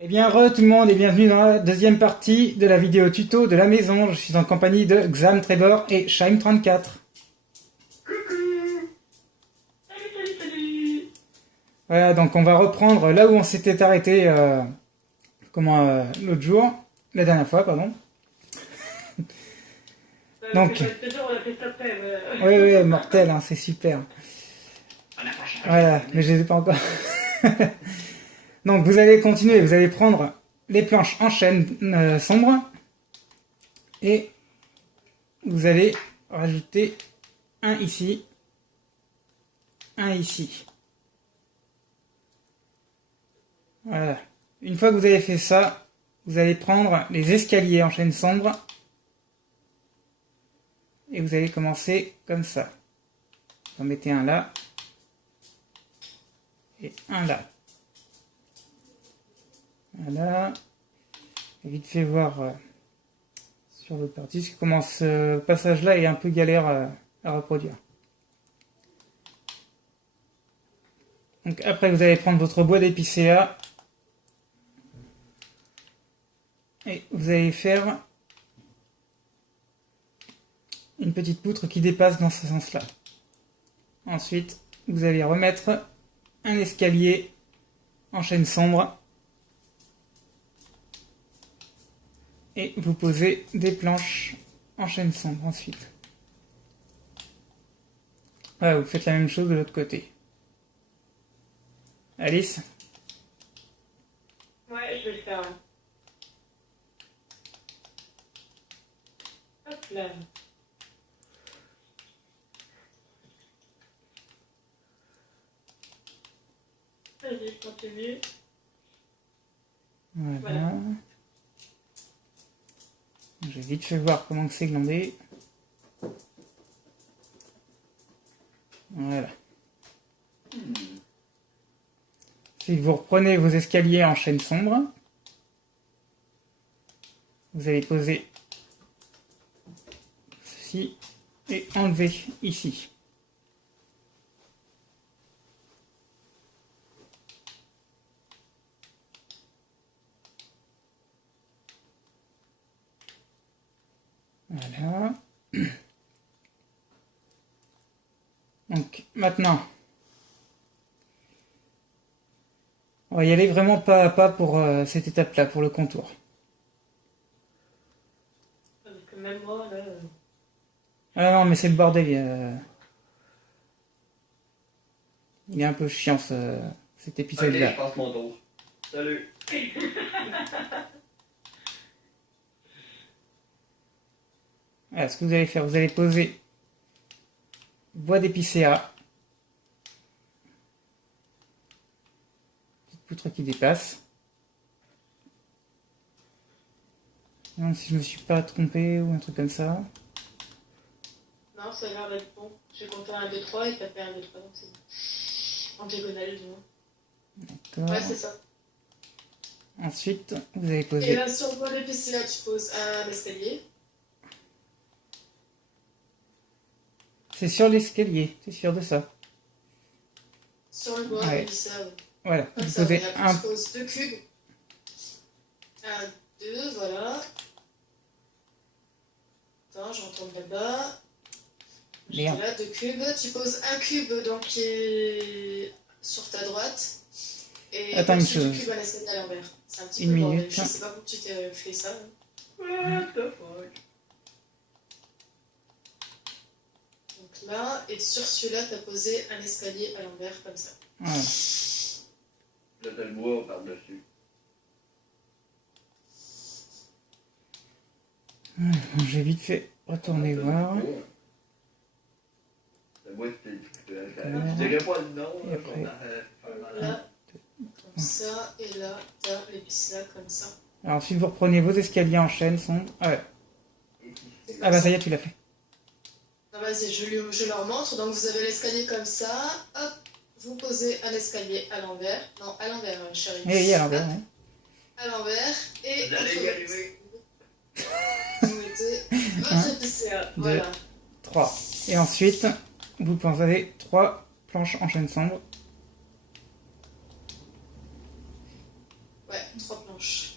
Eh bien, tout le monde et bienvenue dans la deuxième partie de la vidéo tuto de la maison. Je suis en compagnie de Xam Trevor et Shime34. Coucou. Salut. Voilà, donc on va reprendre là où on s'était arrêté l'autre jour, la dernière fois, pardon. Donc, On l'a fait cet après. oui, mortel, hein, c'est super. Voilà, mais je les ai pas encore. Donc vous allez continuer, vous allez prendre les planches en chêne sombre et vous allez rajouter un ici, un ici. Voilà. Une fois que vous avez fait ça, vous allez prendre les escaliers en chêne sombre et vous allez commencer comme ça. Vous en mettez un là et un là. Voilà. J'ai vite fait voir sur l'autre partie comment ce passage-là est un peu galère à reproduire. Donc après, vous allez prendre votre bois d'épicéa et vous allez faire une petite poutre qui dépasse dans ce sens-là. Ensuite, vous allez remettre un escalier en chêne sombre et vous posez des planches en chêne sombre ensuite. Voilà, vous faites la même chose de l'autre côté. Alice? Ouais, je vais le faire. Hop là. Vas-y, je continue. Voilà. J'ai vite fait voir comment c'est glandé. Voilà. Si vous reprenez vos escaliers en chêne sombre, vous allez poser ceci et enlever ici. Voilà. Donc maintenant, on va y aller vraiment pas à pas pour cette étape-là, pour le contour. Parce que même moi, là... Ah non, mais c'est le bordel. Il est un peu chiant cet épisode-là. Ok, je passe mon tour. Salut. Voilà, ce que vous allez faire, vous allez poser bois d'épicéa, petite poutre qui dépasse. Non, si je me suis pas trompé ou un truc comme ça. Non, ça a l'air d'être bon. J'ai compté 1, 2, 3 et t'as fait 1, 2, 3, donc c'est bon. En diagonale, du moins. D'accord. Ouais, c'est ça. Ensuite, vous allez Et poser. là, sur le bois d'épicerie, là, tu poses un escalier. C'est sur l'escalier, c'est sûr de ça. Sur le bois, Ouais. d'épicerie, ouais. Voilà, Comme vous ça, posez regarde, un. tu poses 2 cubes. 1, 2, voilà. Attends, je retourne là-bas. Merde. Là, 2 cubes. Tu poses un cube donc, qui est sur ta droite. Et Attends une au-dessus du chose. cube, un escalier à l'envers. C'est un petit Une peu le bordel. minute. Je sais pas pourquoi tu t'es fait ça. What the fuck. Donc là, et sur celui-là, tu as posé un escalier à l'envers comme ça. Voilà. Là, t'as le bois par-dessus. J'ai vite fait retourner voir. Le bois, c'était... Voilà. Je dirais pas le nom, Et là, après. Là, comme ça, et là, tu as l'épice là comme ça. Alors ensuite, vous reprenez vos escaliers en chêne sombre. Ah ouais. C'est comme Ah bah ça y est, tu l'as fait. Non, vas-y, je leur montre. Donc, vous avez l'escalier comme ça. Hop, vous posez un escalier à l'envers. Non, à l'envers, chérie. Oui, à l'envers, ouais. À l'envers. Et Vous allez y arriver. vous mettez votre épicéa. Voilà. 3. Et ensuite, vous posez 3 planches en chêne sombre. 3 planches.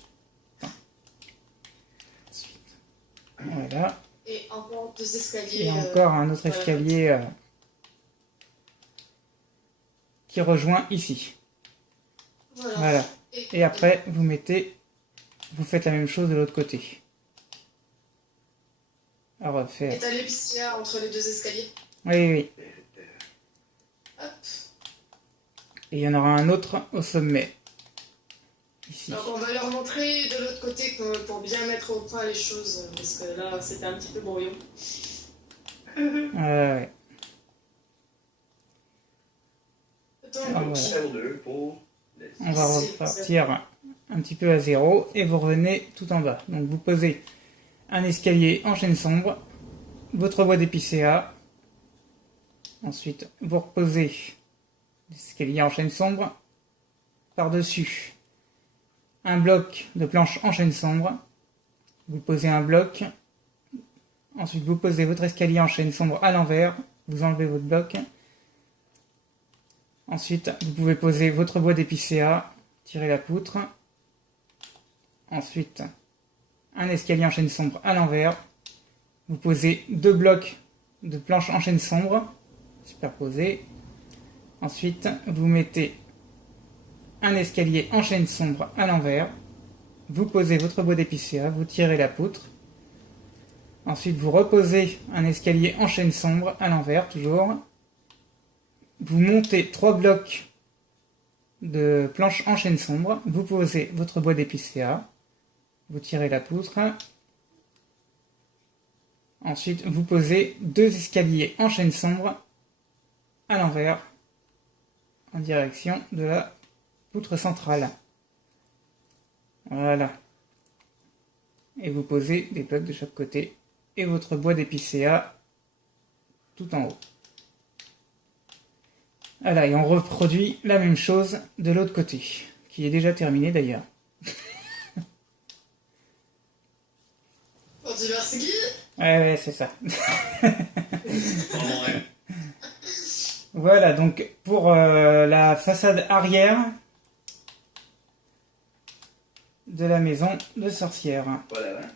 Voilà. Et encore 2 escaliers. Et encore un autre voilà. escalier qui rejoint ici. Voilà. Voilà. Et après, vous faites la même chose de l'autre côté. À refaire. Et t'as l'épicière entre les 2 escaliers. Oui, oui. Hop. Et il y en aura un autre au sommet. Ici. Donc on va leur montrer de l'autre côté pour bien mettre au point les choses. Parce que là, c'était un petit peu brouillon. Ouais. Donc, Ah, voilà. Sur deux pour les- On va repartir un petit peu à zéro et vous revenez tout en bas. Donc vous posez un escalier en chêne sombre, votre bois d'épicéa. Ensuite, vous reposez l'escalier en chêne sombre. Par-dessus, un bloc de planches en chêne sombre. Vous posez un bloc. Ensuite, vous posez votre escalier en chêne sombre à l'envers. Vous enlevez votre bloc. Ensuite, vous pouvez poser votre bois d'épicéa, tirer la poutre. Ensuite, un escalier en chêne sombre à l'envers. Vous posez 2 blocs de planches en chêne sombre, superposés. Ensuite, vous mettez un escalier en chêne sombre à l'envers. Vous posez votre bois d'épicéa, vous tirez la poutre. Ensuite, vous reposez un escalier en chêne sombre à l'envers, toujours. Vous montez 3 blocs de planches en chêne sombre. Vous posez votre bois d'épicéa. Vous tirez la poutre. Ensuite, vous posez 2 escaliers en chêne sombre à l'envers en direction de la poutre centrale. Voilà. Et vous posez des blocs de chaque côté et votre bois d'épicéa tout en haut. Voilà, et on reproduit la même chose de l'autre côté, qui est déjà terminé d'ailleurs. pour diversifier. Ouais, c'est ça. Vraiment, hein. Voilà, donc pour la façade arrière de la maison de sorcière. Voilà, hein.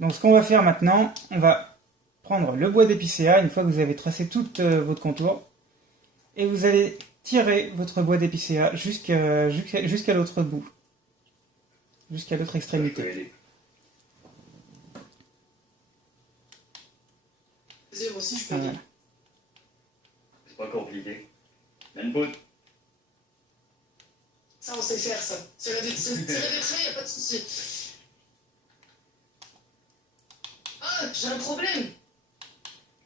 Donc ce qu'on va faire maintenant, on va prendre le bois d'épicéa, une fois que vous avez tracé tout votre contour, et vous allez tirer votre bois d'épicéa jusqu'à l'autre bout, jusqu'à l'autre Je peux extrémité. aller. Deuxième aussi, je peux Voilà. dire. C'est pas compliqué. Une poutre. Ça, on sait faire, ça. Tirer des traits, y a pas de souci. Ah, j'ai un problème.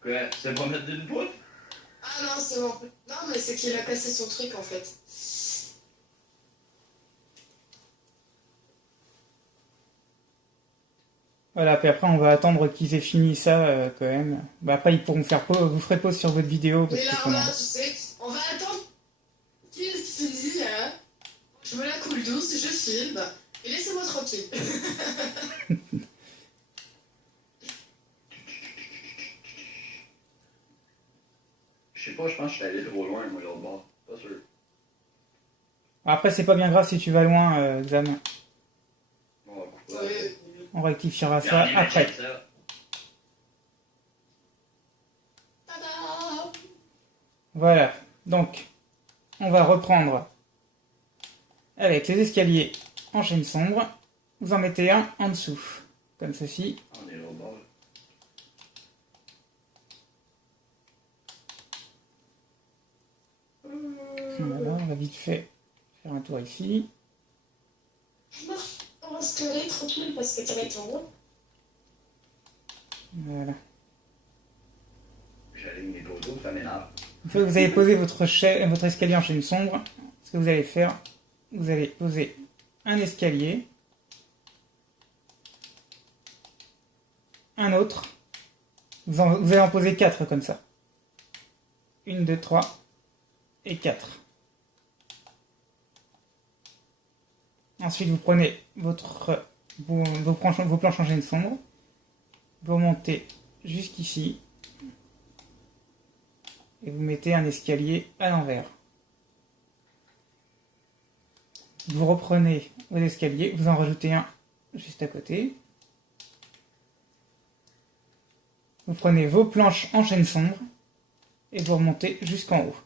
Quoi? C'est pas mettre d'une poutre? Ah non, c'est bon. Non, mais c'est qu'il a cassé son truc, en fait. Voilà, puis après on va attendre qu'ils aient fini ça quand même. Bah, après ils pourront faire pause, vous ferez pause sur votre vidéo parce Mais là, que comment... tu sais, on va attendre qu'il finisse, hein. Je me la coule douce, je filme. Et laissez-moi tranquille. Je sais pas, je pense que je suis allé trop loin, moi, l'autre bord. Pas sûr. Après c'est pas bien grave si tu vas loin, Xam. On va couper. Ouais. On rectifiera Puis ça on y met après. ça. Tada! Voilà, donc on va reprendre avec les escaliers en chêne sombre. Vous en mettez un en dessous, comme ceci. On est l'autre bord. Voilà, on va vite fait faire un tour ici. Non, on va se coller tranquille parce que ça va être en gros. Voilà. J'allume mes poteaux, ça m'énerve. Une fois que vous avez posé votre escalier en chêne sombre, ce que vous allez faire, vous allez poser un escalier, un autre, vous allez en poser 4 comme ça. 1, 2, 3 et 4. Ensuite, vous prenez vos planches en chêne sombre, vous remontez jusqu'ici, et vous mettez un escalier à l'envers. vous reprenez vos escaliers, vous en rajoutez un juste à côté. Vous prenez vos planches en chaîne sombre et vous remontez jusqu'en haut.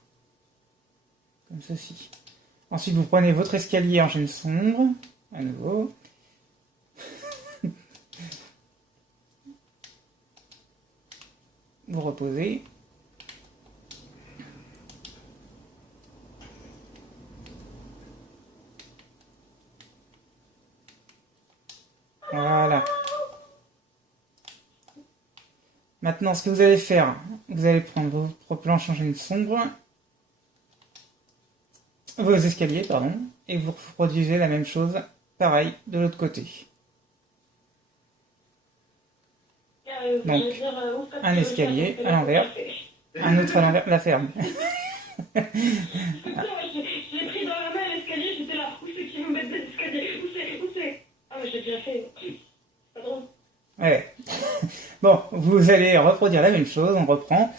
Comme ceci. Ensuite, vous prenez votre escalier en chaîne sombre, à nouveau. Vous reposez. Voilà. Maintenant, ce que vous allez faire, vous allez prendre votre planche en chaîne sombre, vos escaliers, pardon, et vous reproduisez la même chose, pareil, de l'autre côté. Donc, un escalier à l'envers, un autre à l'envers, la ferme. J'ai pris dans la main l'escalier, j'étais là. Où c'est qui veut mettre des escaliers? Où c'est? Ah, mais j'ai déjà fait. C'est pas drôle. Ouais. Bon, vous allez reproduire la même chose, on reprend.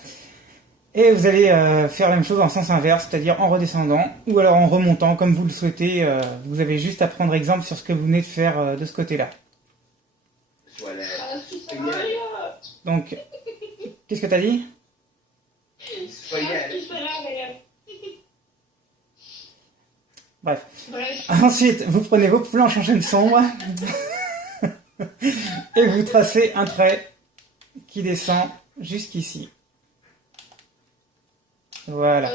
Et vous allez faire la même chose en sens inverse, c'est-à-dire en redescendant ou alors en remontant comme vous le souhaitez. Vous avez juste à prendre exemple sur ce que vous venez de faire de ce côté-là. Voilà. Donc, qu'est-ce que t'as dit? Bref. Ensuite, vous prenez vos planches en chaîne sombre et vous tracez un trait qui descend jusqu'ici. Voilà.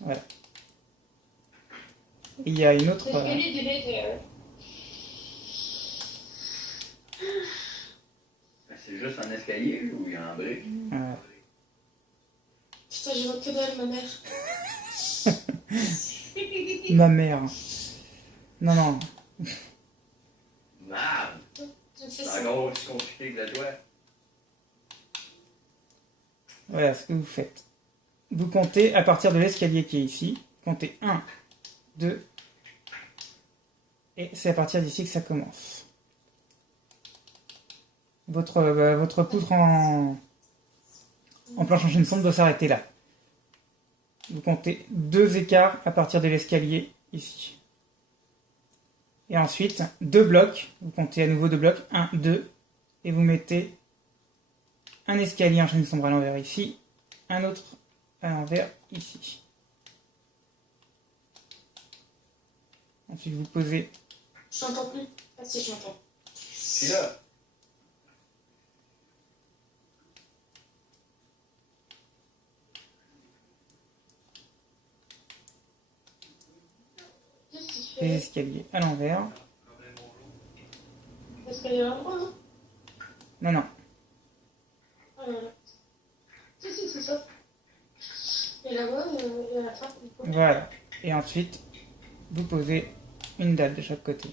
Voilà. Il y a une autre... C'est juste un escalier ou il y a un brick? Putain, je vois que dalle, ma mère. Ma mère. Non, non. Merde! Je fais C'est ça. encore aussi compliqué que la toi. Voilà ce que vous faites. Vous comptez à partir de l'escalier qui est ici. Comptez 1, 2. Et c'est à partir d'ici que ça commence. Votre poutre en planche en chaîne sombre doit s'arrêter là. Vous comptez 2 écarts à partir de l'escalier ici. Et ensuite, 2 blocs. Vous comptez à nouveau 2 blocs. 1, 2. Et vous mettez un escalier en chaîne sombre à l'envers ici. Un autre à l'envers ici. Ensuite, vous posez... Je n'entends plus. Ah si, je m'entends. C'est là. les escaliers à l'envers. L'escalier à l'endroit, non? Non, non. Ah, voilà. Si, c'est ça. Et là-bas, et à la fin, il faut... Voilà. Et ensuite, vous posez une dalle de chaque côté.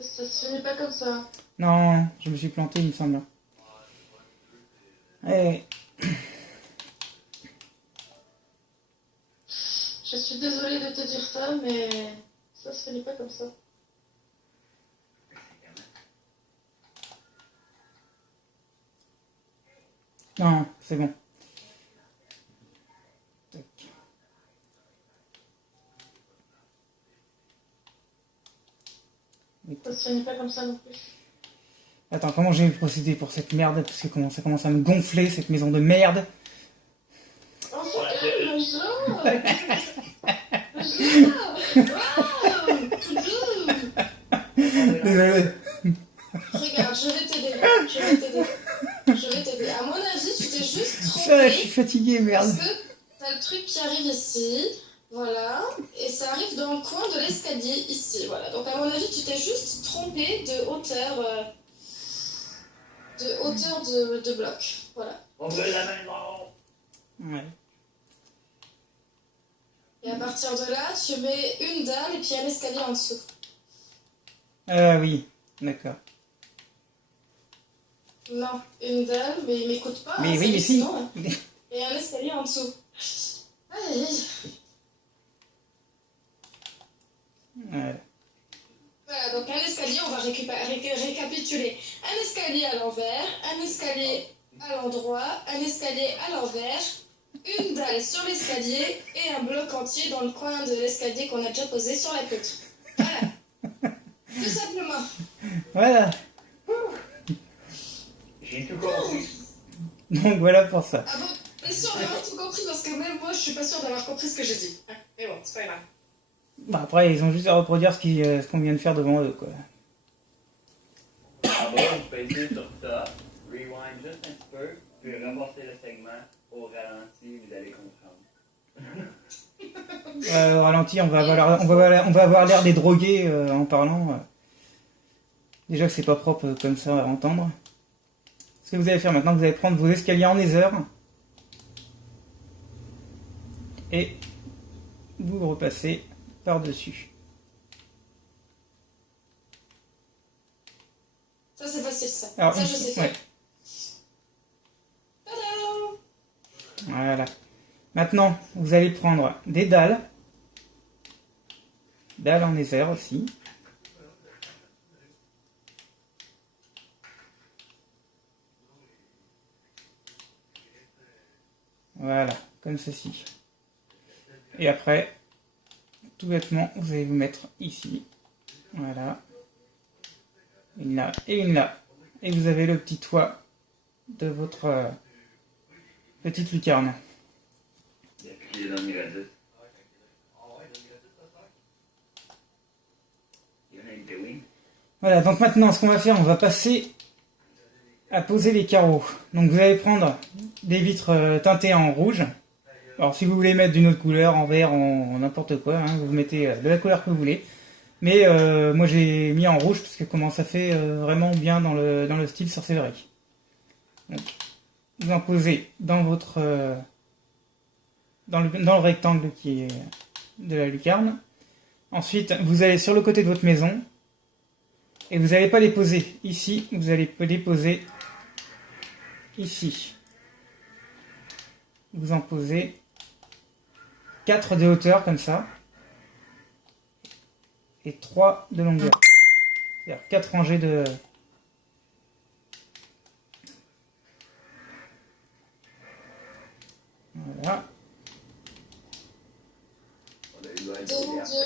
Ça se finit pas comme ça. Non, je me suis planté, il me semble. Et... Je suis désolée de te dire ça, mais ça se finit pas comme ça. Non, c'est bon. Tac. Ça se finit pas comme ça non plus. Attends, comment j'ai procédé pour cette merde? Parce que ça commence à me gonfler, cette maison de merde. Oh, c'est calme, genre. Désolé. Regarde, je vais t'aider. À mon avis, tu t'es juste Ça, je suis trompé. fatigué, merde. Parce que t'as le truc qui arrive ici. Voilà. Et ça arrive dans le coin de l'escalier ici. Voilà. Donc, à mon avis, tu t'es juste trompé de hauteur. De bloc. Voilà. On veut la même mort. Ouais. Et à partir de là, tu mets une dalle et puis un escalier en dessous. Oui, d'accord. Non, une dalle, mais il m'écoute pas. Mais hein, oui, c'est mais si. hallucinant, hein. Et un escalier en dessous. Aïe, aïe. Ouais. Voilà, donc un escalier, on va récapituler. Un escalier à l'envers, escalier à l'endroit, un escalier à l'envers, une dalle sur l'escalier et un bloc entier dans le coin de l'escalier qu'on a déjà posé sur la poutre. Voilà. Tout simplement. Voilà. J'ai tout compris. Donc voilà pour ça. Ah bon, t'es sûr d'avoir tout compris parce que même moi je suis pas sûre d'avoir compris ce que j'ai dit. Mais bon, c'est pas grave. Bah, après, ils ont juste à reproduire ce qu'on vient de faire devant eux, quoi. En bas, vous pèsez sur ça, rewind juste un petit peu, puis remorcer le segment au ralenti, vous allez comprendre. Au ralenti, on va avoir l'air des drogués en parlant. Déjà que c'est pas propre comme ça à entendre. Ce que vous allez faire maintenant, vous allez prendre vos escaliers en nether. Et vous repassez par-dessus. Ça c'est facile ça. Alors, Ça je sais faire. ouais. Tadam! Voilà. Maintenant, vous allez prendre des dalles. Dalles en nether aussi. Voilà, comme ceci. Et après, tout bêtement, vous allez vous mettre ici. Voilà. Une là et une là. Et vous avez le petit toit de votre petite lucarne. Il y a pied dans le Miradus. Il y en a une doing. Voilà, donc maintenant, ce qu'on va faire, on va passer à poser les carreaux. Donc vous allez prendre des vitres teintées en rouge. Alors si vous voulez mettre d'une autre couleur, en vert, en n'importe quoi, hein, vous mettez de la couleur que vous voulez. Mais moi j'ai mis en rouge parce que comment ça fait vraiment bien dans le style sorcellerie. Donc, vous en posez dans votre dans le rectangle qui est de la lucarne. Ensuite, vous allez sur le côté de votre maison et vous n'allez pas les poser ici, vous allez les poser ici. Vous en posez 4 de hauteur comme ça et 3 de longueur. C'est-à-dire 4 rangées de... Voilà. On a eu le Oh mon Dieu.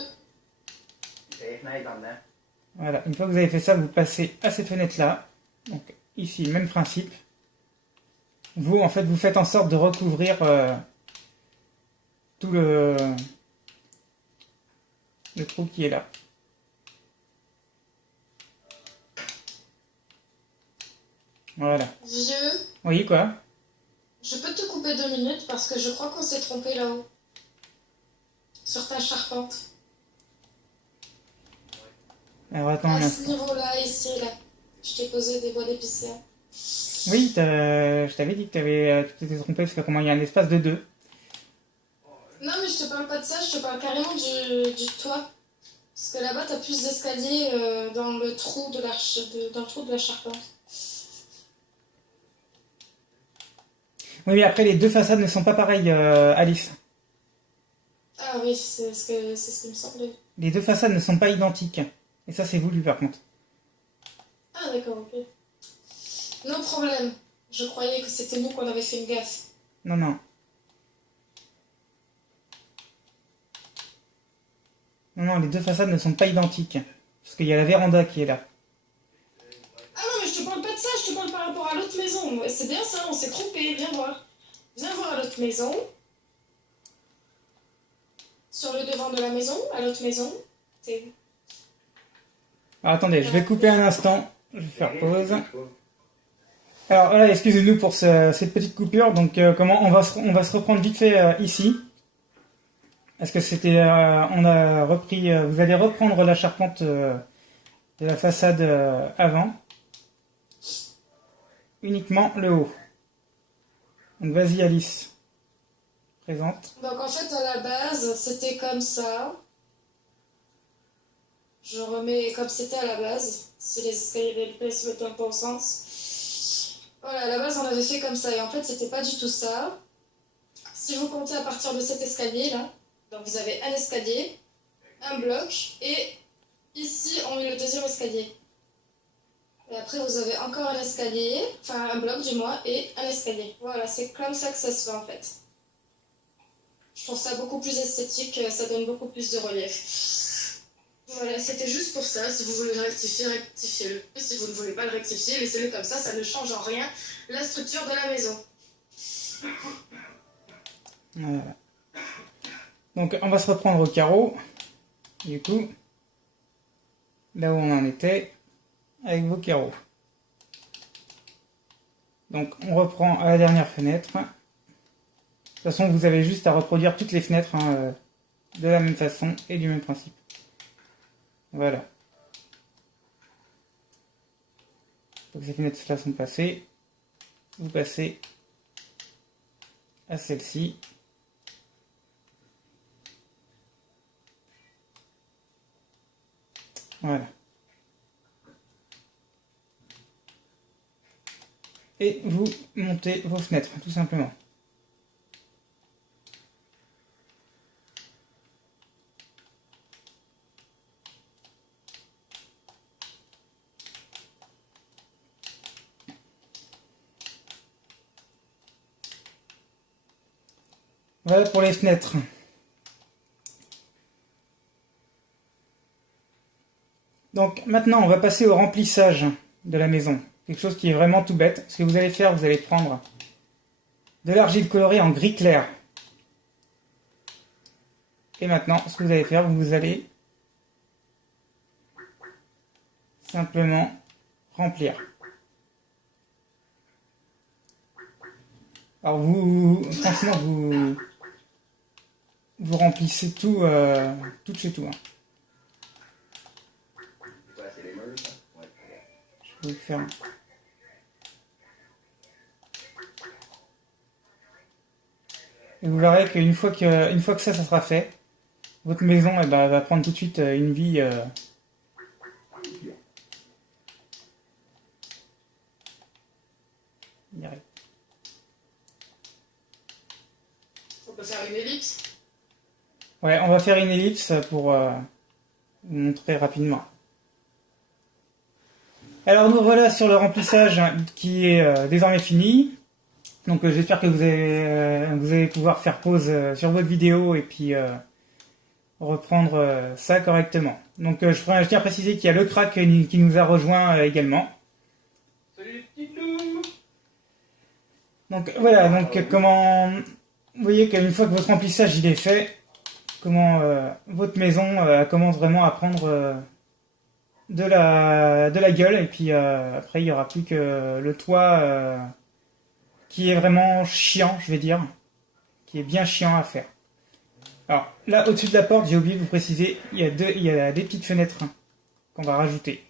Il y a des fenêtres en dedans. Voilà. Une fois que vous avez fait ça, vous passez à cette fenêtre-là. Donc ici, même principe. Vous, en fait, vous faites en sorte de recouvrir tout le trou qui est là. Voilà. Vieux, Oui, quoi? je peux te couper 2 minutes parce que je crois qu'on s'est trompé là-haut. Sur ta charpente. Alors attends un À ce instant. niveau-là, ici, là. Je t'ai posé des bois d'épicéa. Oui, je t'avais dit que tu t'étais trompé parce que comment il y a un espace de 2. Non, mais je te parle pas de ça, je te parle carrément du toit. Parce que là-bas, t'as plus d'escalier dans le trou de dans le trou de la charpente. Oui, mais après, les deux façades ne sont pas pareilles, Alice. Ah oui, c'est ce qui me semblait. Les deux façades ne sont pas identiques. Et ça, c'est voulu, par contre. Ah d'accord, ok. No problème. Je croyais que c'était nous qu'on avait fait une gaffe. Non, non. Non, non, les deux façades ne sont pas identiques. Parce qu'il y a la véranda qui est là. Ah non, mais je te parle pas de ça, je te parle par rapport à l'autre maison. C'est bien ça, on s'est trompé, viens voir. Viens voir à l'autre maison. Sur le devant de la maison, à l'autre maison. C'est où? Alors, attendez, je vais couper un instant. Je vais faire pause. Alors, voilà, excusez-nous pour cette petite coupure. Donc, comment on va se reprendre vite fait ici. Parce que c'était... on a repris... vous allez reprendre la charpente de la façade avant. Uniquement le haut. Donc, vas-y, Alice. Présente. Donc en fait, à la base, c'était comme ça. Je remets comme c'était à la base. Si les escaliers de se mettent un peu au sens. Voilà, à la base, on avait fait comme ça. Et en fait, c'était pas du tout ça. Si vous comptez à partir de cet escalier-là, donc vous avez un escalier, un bloc, et ici, on met le deuxième escalier. Et après, vous avez encore un escalier, enfin un bloc du moins, et un escalier. Voilà, c'est comme ça que ça se fait en fait. Je trouve ça beaucoup plus esthétique, ça donne beaucoup plus de relief. Voilà, c'était juste pour ça. Si vous voulez le rectifier, rectifiez-le. Si vous ne voulez pas le rectifier, laissez-le comme ça ne change en rien la structure de la maison. Voilà. Donc on va se reprendre au carreau, du coup, là où on en était, avec vos carreaux. Donc on reprend à la dernière fenêtre. De toute façon, vous avez juste à reproduire toutes les fenêtres de la même façon et du même principe. Voilà. Donc ces fenêtres-là sont passées. Vous passez à celle-ci. Voilà. Et vous montez vos fenêtres, tout simplement. Voilà pour les fenêtres. Donc maintenant, on va passer au remplissage de la maison. Quelque chose qui est vraiment tout bête. Ce que vous allez faire, vous allez prendre de l'argile colorée en gris clair. Et maintenant, ce que vous allez faire, vous allez simplement remplir. Alors franchement, vous remplissez tout, tout chez tout. Hein. C'est les murs, ça? Ouais. Je vais vous faire. Et vous verrez qu'une fois que ça sera fait, votre maison va prendre tout de suite une vie. On peut faire une ellipse. Ouais, on va faire une ellipse pour vous montrer rapidement. Alors nous voilà sur le remplissage qui est désormais fini. Donc j'espère que vous allez pouvoir faire pause sur votre vidéo et puis reprendre ça correctement. Donc je tiens à préciser qu'il y a le crack qui nous a rejoint également. Salut les petits loups! Donc voilà, donc comment vous voyez qu'une fois que votre remplissage il est fait, comment votre maison commence vraiment à prendre de la gueule, et puis après il n'y aura plus que le toit qui est vraiment chiant, je vais dire, qui est bien chiant à faire. Alors là, au-dessus de la porte, j'ai oublié de vous préciser, il y a des petites fenêtres qu'on va rajouter.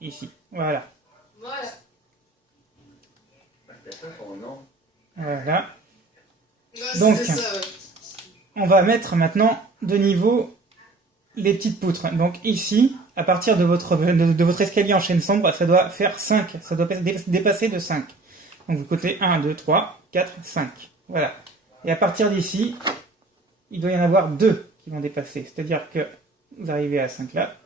Ici, voilà. Voilà. C'était ça son nom. Voilà. Ouais, Donc, c'était ça, ouais. On va mettre maintenant de niveau les petites poutres. Donc ici, à partir de votre escalier en chaîne sombre, ça doit faire 5. Ça doit dépasser de 5. Donc vous comptez 1, 2, 3, 4, 5. Voilà. Et à partir d'ici, il doit y en avoir 2 qui vont dépasser. C'est-à-dire que vous arrivez à 5 là,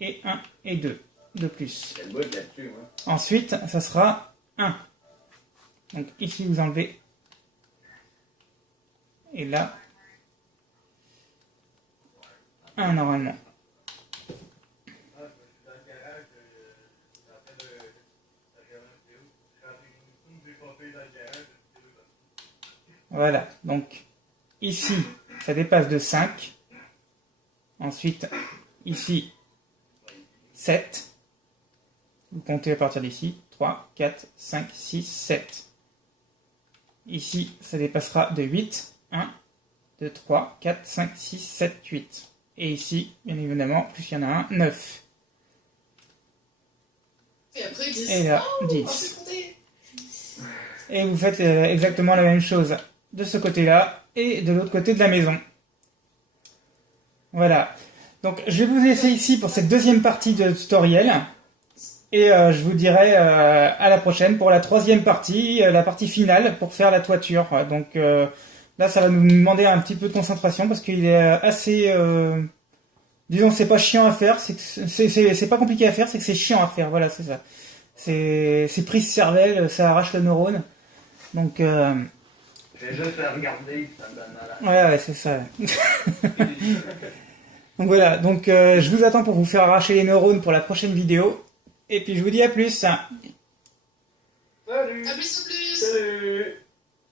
et 1 et 2 de plus. C'est le bout là-dessus, moi. Ensuite, ça sera 1. Donc ici, vous enlevez. Et là, 1 normalement. Voilà, donc ici, ça dépasse de 5. Ensuite, ici, 7. Vous comptez à partir d'ici, 3, 4, 5, 6, 7. Ici, ça dépassera de 8. 1, 2, 3, 4, 5, 6, 7, 8. Et ici, bien évidemment, plus il y en a un, 9. Et après 10. Et là, Oh, 10. Et vous faites exactement la même chose de ce côté-là et de l'autre côté de la maison. Voilà. Donc, je vais vous laisser ici pour cette deuxième partie de tutoriel. Et je vous dirai à la prochaine pour la troisième partie, la partie finale pour faire la toiture. Donc là, ça va nous demander un petit peu de concentration parce qu'il est assez Disons, c'est pas chiant à faire, c'est pas compliqué à faire, c'est que c'est chiant à faire, voilà, c'est ça. C'est prise cervelle, ça arrache le neurone. Donc, J'ai juste à regarder, ça me donne malade. ouais, c'est ça. Donc voilà, donc je vous attends pour vous faire arracher les neurones pour la prochaine vidéo. Et puis je vous dis à plus. Salut! À plus ou plus. Salut!